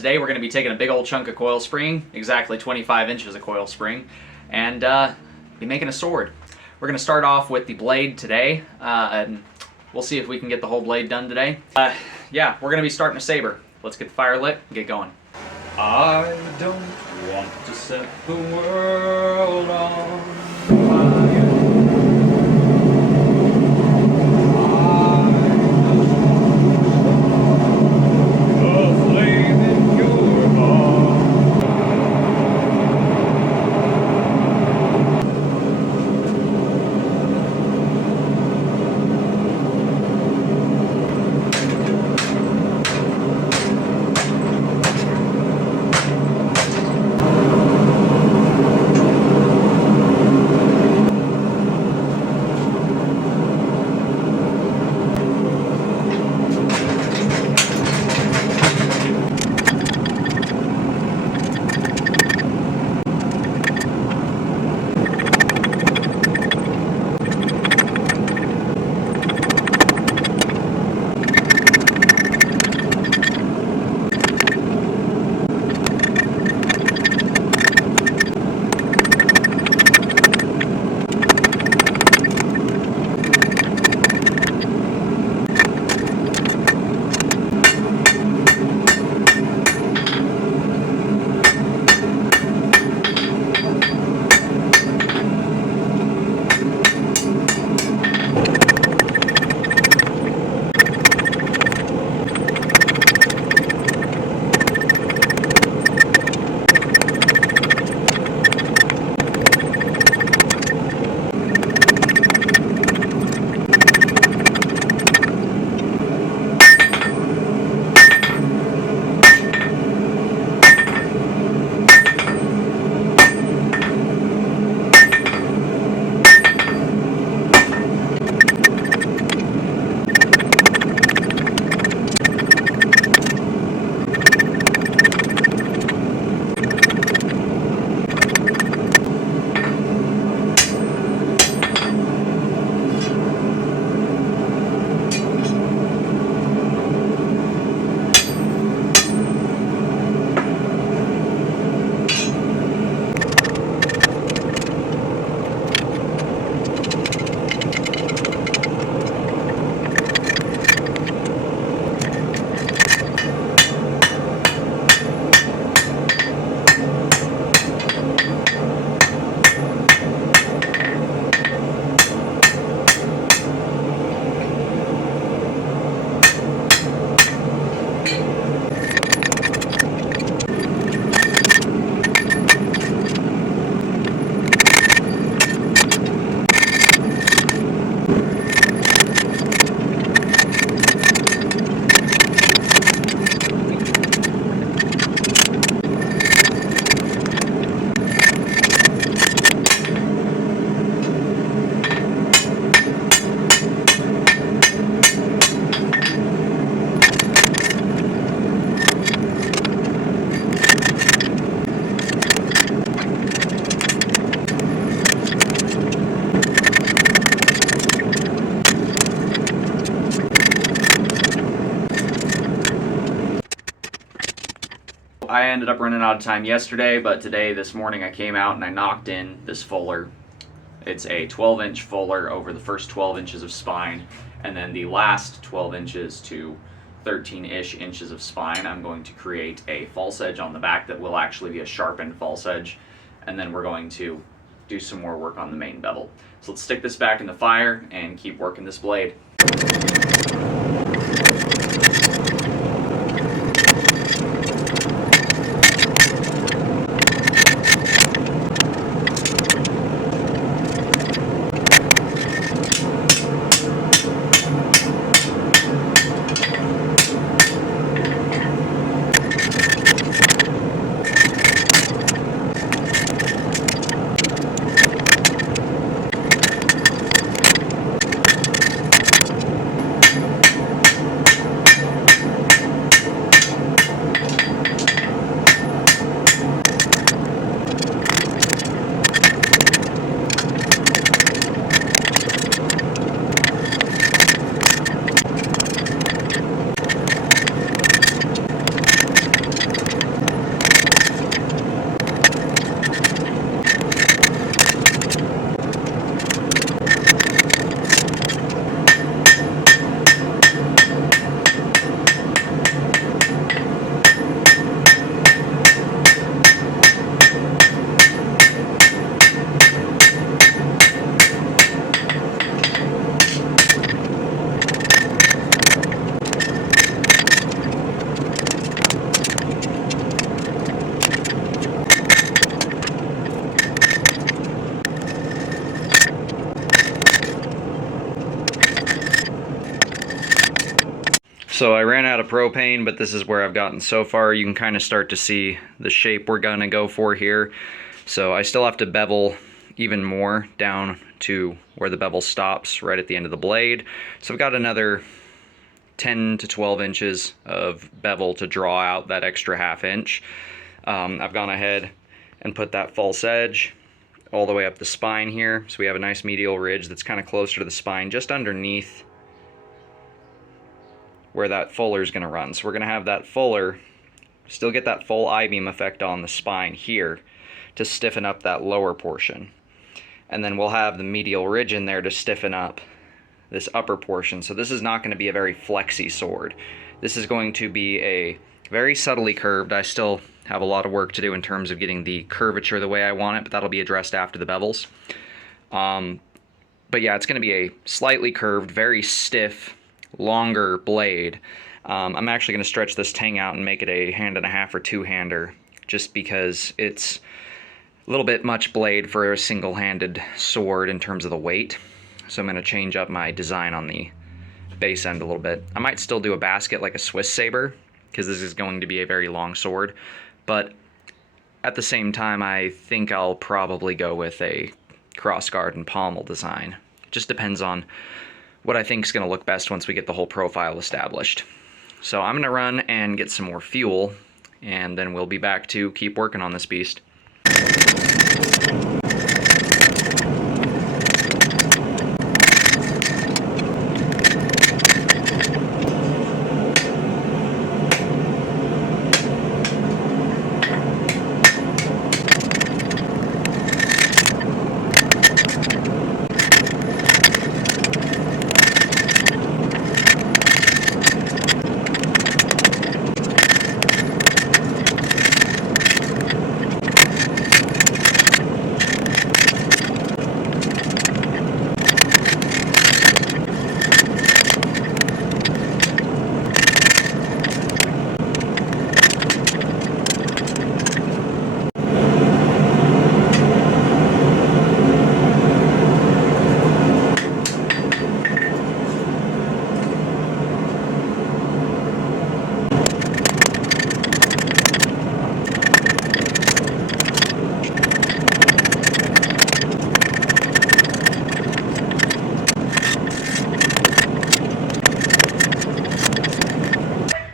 Today we're going to be taking a big old chunk of coil spring, exactly 25 inches of coil spring, and be making a sword. We're going to start off with the blade today, and we'll see if we can get the whole blade done today. Yeah, we're going to be starting a saber. Let's get the fire lit and get going. I don't want to set the world on fire. I ended up running out of time yesterday, but this morning I came out and I knocked in this fuller. It's a 12-inch fuller over the first 12 inches of spine, and then the last 12 inches to 13-ish inches of spine I'm going to create a false edge on the back that will actually be a sharpened false edge, and then we're going to do some more work on the main bevel. So let's stick this back in the fire and keep working this blade. So I ran out of propane, but this is where I've gotten so far. You can kind of start to see the shape we're gonna go for here. So I still have to bevel even more down to where the bevel stops right at the end of the blade. So I've got another 10 to 12 inches of bevel to draw out that extra ½ inch. I've gone ahead and put that false edge all the way up the spine here. So we have a nice medial ridge that's kind of closer to the spine, just underneath where that fuller is going to run. So we're going to have that fuller still get that full I-beam effect on the spine here to stiffen up that lower portion. And then we'll have the medial ridge in there to stiffen up this upper portion. So this is not going to be a very flexy sword. This is going to be a very subtly curved. I still have a lot of work to do in terms of getting the curvature the way I want it, but that'll be addressed after the bevels. But yeah, it's going to be a slightly curved, very stiff, longer blade. I'm actually going to stretch this tang out and make it a 1.5 or 2-hander, just because it's a little bit much blade for a single-handed sword in terms of the weight. So I'm going to change up my design on the base end a little bit. I might still do a basket like a Swiss Sabre, because this is going to be a very long sword, but at the same time I think I'll probably go with a crossguard and pommel design. It just depends on what I think is going to look best once we get the whole profile established. So I'm going to run and get some more fuel, and then we'll be back to keep working on this beast.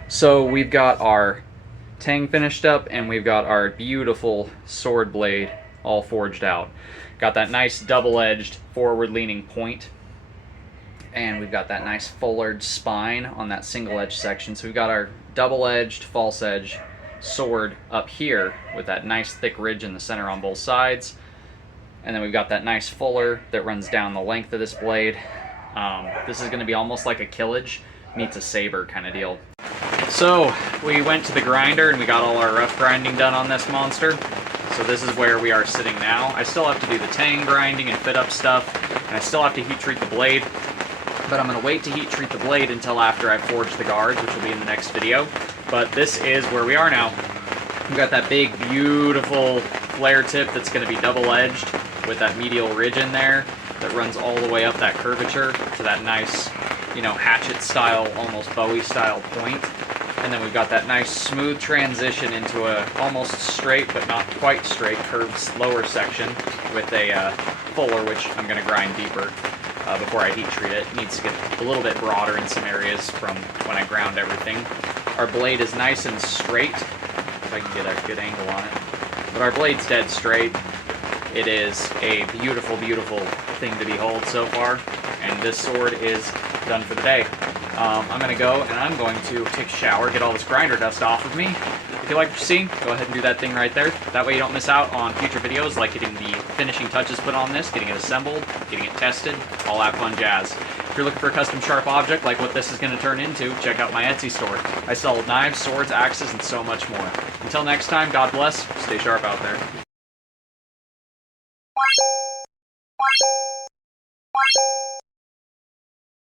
So we've got our tang finished up, and we've got our beautiful sword blade all forged out. Got that nice double-edged forward-leaning point, and we've got that nice full-edged spine on that single-edged section. So we've got our double-edged false edge sword up here with that nice thick ridge in the center on both sides, and then we've got that nice fuller that runs down the length of this blade. This is going to be almost like a Killage meets a Sabre kind of deal. So we went to the grinder and we got all our rough grinding done on this monster. So this is where we are sitting now. I still have to do the tang grinding and fit up stuff, and I still have to heat treat the blade, but I'm going to wait to heat treat the blade until after I forge the guards, which will be in the next video. But this is where we are now. We've got that big, beautiful flare tip that's going to be double-edged with that medial ridge in there that runs all the way up that curvature to that nice, you know, hatchet style, almost Bowie style point. And then we've got that nice smooth transition into a almost straight but not quite straight curved lower section with a fuller, which I'm going to grind deeper before I heat treat it. It needs to get a little bit broader in some areas from when I ground everything. Our blade is nice and straight, if I can get a good angle on it. But our blade's dead straight. It is a beautiful, beautiful thing to behold so far, and this sword is done for the day. I'm going to go and I'm going to take a shower, get all this grinder dust off of me. If you like what you see, go ahead and do that thing right there. That way you don't miss out on future videos like getting the finishing touches put on this, getting it assembled, getting it tested, all that fun jazz. If you're looking for a custom sharp object like what this is going to turn into, check out my Etsy store. I sell knives, swords, axes, and so much more. Until next time, God bless, stay sharp out there.